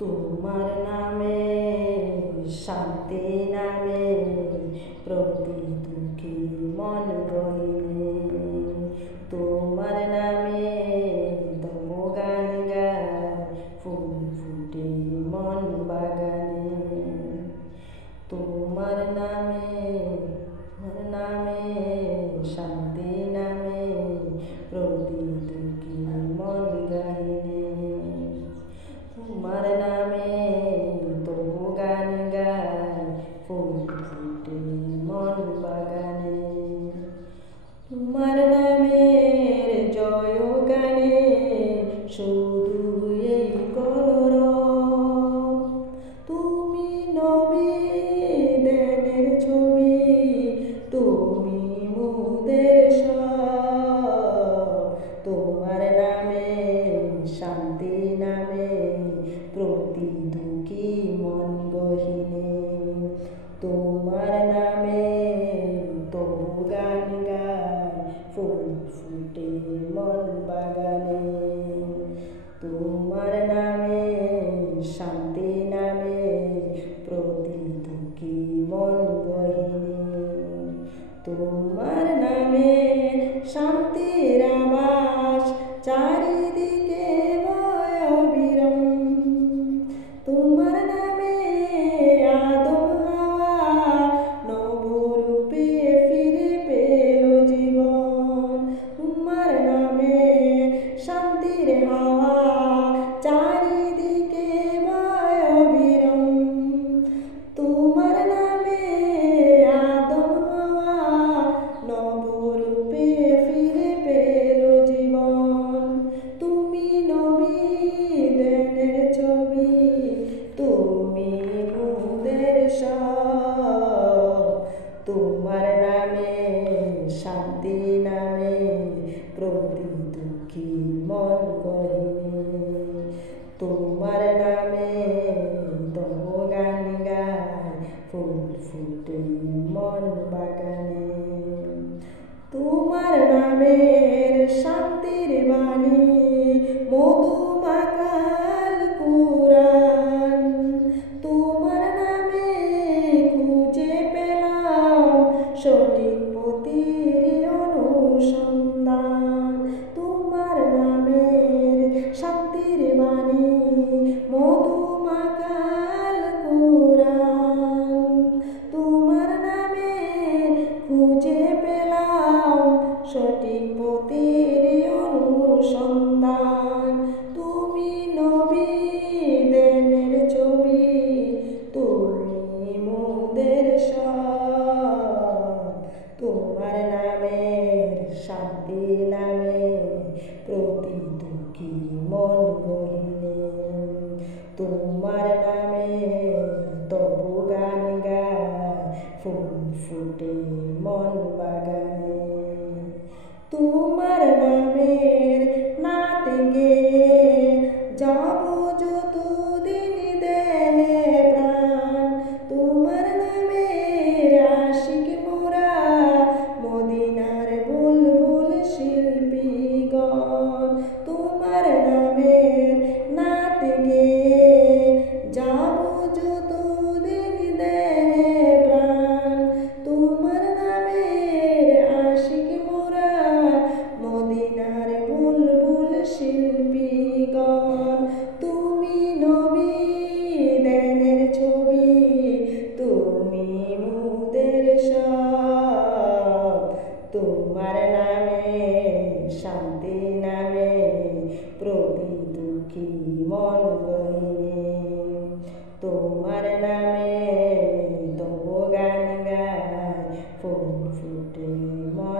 তোমার নামে শান্তি নামে প্রতি দুঃখী মন গহিনে, তোমার নামে তব গান গায় ফুল ফুটে মন বাগানে। তোমার নামে শান্তি নামে প্রতি দুঃখী মন গাহিনে, তোমার নামে তবু গান গায় ফুল ফুটে মন বাগানে। তোমার নামের জয় গানে শুধু এই কলরব, তুমি নবী দেনের ছবি, তুমি মুদের সব। তোমার নামে শান্তি নামে প্রতি দুঃখী মন গহিনে, তোমার নামে তবু গান গায় ফুল ফুটে মন বাগানে। তোমার নামে শান্তি নামে প্রতি দুঃখী মন গহিনে, তোমার নামে শান্তির আবাস চারিদিকে বয় অবিরাম। তোমার নামে আদম হাওয়া নবরূপে ফিরে পেল জীবন। তোমার নামে শান্তির হাওয়া চারিদিকে বয় অবিরাম। তোমার নামে আদম হাওয়া নবরূপে ফিরে পেল জীবন। তুমি নবী দেনের ছবি, তুমি মুদের সব। তোমার নামে শান্তি নামে প্রতি দুঃখী মন গহিনে, তোমার নামে তব গান গায় ফুল ফুটে মন বাগানে। তোমার নামের শান্তির বাণী মধুমাখাল কুরআন। তোমার নামে খুঁজে পেলাম সঠিক পথের অনুসন্ধান। তোমার নামের শান্তির বাণী মধুমাখাল কুরআন। তোমার নামে খুঁজে পেলাম সঠিক পথের অনুসন্ধান। তুমি নবী দেনের ছবি, তুমি মুদের সব। তোমার নামের শান্তি নামে প্রতি দুঃখী মন গহিনে, তোমার নামে তবু গান গায় ফুল ফুটে মন বাগানে। তোমার নামের নাত গেয়ে যাব যতদিন দেহে প্রাণ। তোমার নামের আশিক মোরা মদিনার বুলবুল শিল্পীগণ। তোমার নামের নাত গেয়ে যাব যতদিন দেহে প্রাণ। তোমার নামের আশিক মোরা মদিনার বুলবুল শিল্পীগণ। তুমি নবী দেনের ছবি, তুমি মুদের সব। তোমার নামে শান্তি নামে প্রতি দুঃখী মন গহিনে, তোমার নামে তব গান গায় ফুল ফুটে মন